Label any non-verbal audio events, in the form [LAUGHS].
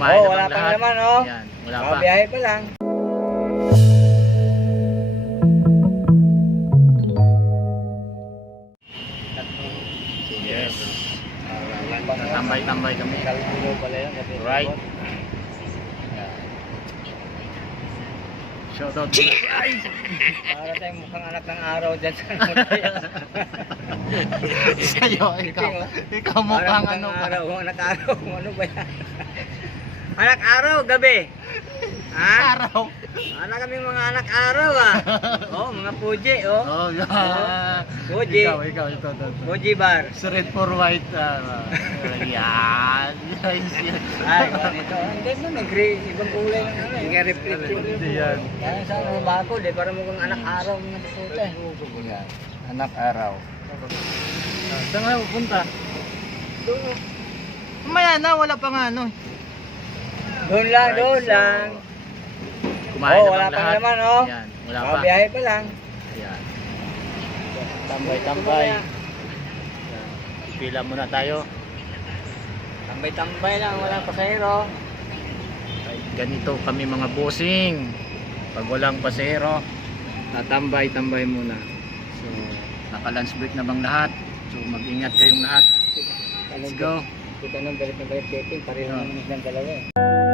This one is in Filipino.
Kumain Oh, na wala pang laman, oh. Yan, wala pa. Kabiyahe pa lang. Yes. Tambay-tambay kami. Pala yan. Right. Shout out muna. Ay! Para tayong mukhang anak ng araw dyan sa Mutaya. [LAUGHS] Sa'yo, ikaw. Ikaw mukhang ano Parang ka. araw, anak araw. Ano ba yan? Anak araw, gabi. Ha? Araw. Anak kaming mga anak araw ah. [LAUGHS] Oh, mga puji oh. Oh, yeah. Fuji. Ikaw, ikaw, ito, ito. ito. Puji bar. Red for white. ah, yan. Ay, ganito. Hindi mo, nag-gray. Ibang kulay ng ano. Yung reflect yun. Hindi yan. Yan sa ano, bako, di para mukhang anak araw mga puta. Yan. Anak araw. Ah, Saan nga pupunta? Doon, Mamaya na, wala pa nga ano. Doon lang, Right, doon so, lang. Kumain Oh, na wala pang lahat? laman, oh. Yan, wala pa. Kabiyahe pa lang. Yan. Tambay-tambay. Yan. Pila muna tayo. Tambay-tambay lang, walang pasahero. Ay, ganito kami mga bossing. Pag walang pasero, tatambay-tambay muna. So, naka-lunch break na bang lahat? So, mag-ingat kayong lahat. Let's go. Kita nang galit na galit dating, pareho naman ng dalawa eh.